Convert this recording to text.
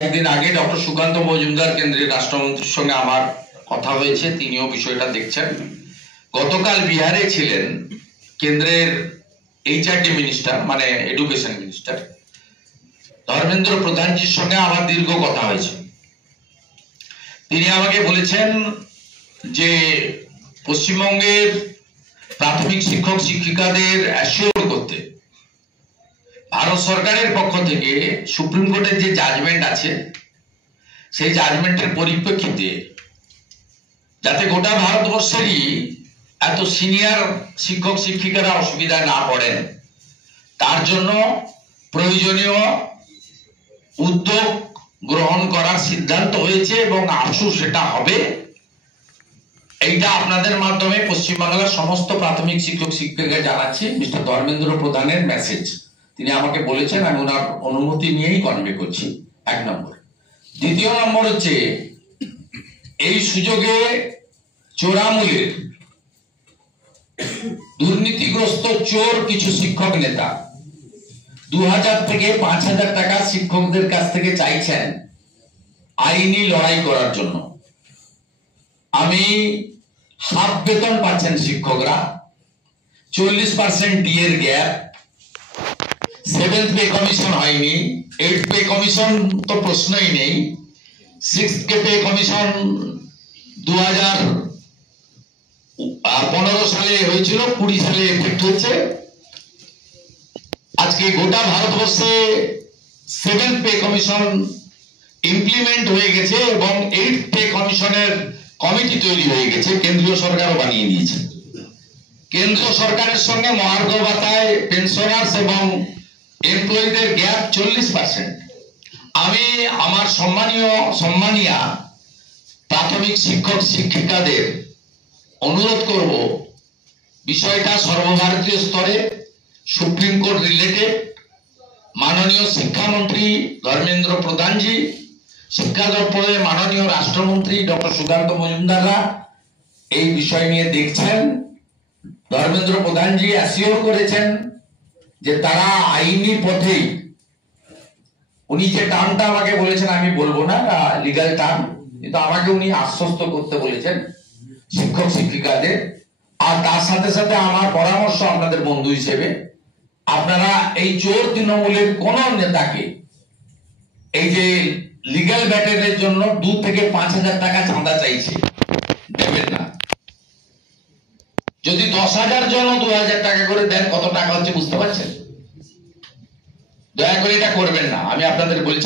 একদিন আগে ডক্টর সুকান্ত মজুমদার কেন্দ্রীয় রাষ্ট্রমন্ত্রীর সঙ্গে আমার কথা হয়েছে, তিনিও বিষয়টা দেখছেন। গতকাল বিহারে ছিলেন কেন্দ্রের এইচআরডি মিনিস্টার, মানে এডুকেশন মিনিস্টার ধর্মেন্দ্র প্রধানজির সঙ্গে আমার দীর্ঘ কথা হয়েছে। তিনি আমাকে বলেছেন যে পশ্চিমবঙ্গের প্রাথমিক শিক্ষক শিক্ষিকাদের অ্যাসিওর করতে ভারত সরকারের পক্ষ থেকে সুপ্রিম কোর্টের যে জাজমেন্ট আছে সেই জাজমেন্টের পরিপ্রেক্ষিতে যাতে গোটা ভারতবর্ষেরই এত সিনিয়র শিক্ষক শিক্ষিকারা অসুবিধায় না পড়েন, তার জন্য প্রয়োজনীয় উদ্যোগ গ্রহণ করার সিদ্ধান্ত হয়েছে এবং আশু সেটা হবে। এইটা আপনাদের মাধ্যমে পশ্চিমবাংলার সমস্ত প্রাথমিক শিক্ষক শিক্ষিকাকে জানাচ্ছি। মিস্টার ধর্মেন্দ্র প্রধানের মেসেজ তিনি আমাকে বলেছেন, আমি ওনার অনুমতি নিয়েই কনভে করছি। এক নম্বর। দ্বিতীয় নম্বর হচ্ছে, এই সুযোগে চোরামূলের দুর্নীতিগ্রস্ত চোর কিছু শিক্ষক নেতা 2000 থেকে 5000 টাকা শিক্ষকদের কাছ থেকে চাইছেন আইনি লড়াই করার জন্য। আমি হাফ বেতন পাচ্ছেন শিক্ষকরা, 40% ডিএর গ্যাপ, 7th পে কমিশন হয়নি, 8th পে কমিশন তো প্রশ্নই নেই, 6th পে কমিশন 2015 সালে হয়েছিল, 20 সালে এফেক্ট হয়েছে। আজকে গোটা ভারতবর্ষে 7th পে কমিশন ইমপ্লিমেন্ট হয়ে গেছে এবং 8th পে কমিশনের কমিটি তৈরি হয়ে গেছে, কেন্দ্রীয় সরকারও বানিয়ে দিয়েছে। কেন্দ্র সরকারের সঙ্গে মহার্ঘ ভাতায় পেনশনার্স এবং এমপ্লয়ীদের গ্যাপ 40%। আমি আমার সম্মানীয় প্রাথমিক শিক্ষক শিক্ষিকাদের অনুরোধ করব, বিষয়টা সর্বভারতীয় স্তরে সুপ্রিম কোর্ট রিলেটেড, মাননীয় শিক্ষামন্ত্রী ধর্মেন্দ্র প্রধানজি, শিক্ষা দপ্তরের মাননীয় রাষ্ট্রমন্ত্রী ডক্টর সুকান্ত মজুমদাররা এই বিষয় নিয়ে দেখছেন। ধর্মেন্দ্র প্রধানজি অ্যাসিওর করেছেন যে তারা আইনি পথেই, উনি যে টার্মটা আমাকে বলেছেন আমি বলবো না, লিগ্যাল টার্ম, কিন্তু আমাকে উনি আশ্বস্ত করতে বলেছেন শিক্ষক শিক্ষিকাদের। আর তার সাথে সাথে আমার পরামর্শ আপনাদের বন্ধু হিসেবে, আপনারা এই চোর তৃণমূলের কোন নেতাকে এই যে লিগ্যাল ব্যাটেলের জন্য 2 থেকে 5000 টাকা চাঁদা চাইছে দেবেন না। যদি 10,000 জন 2000 টাকা করে দেন, কত টাকা হচ্ছে বুঝতে পারছেন? দয়া করে এটা করবেন না, আমি আপনাদের বলছি।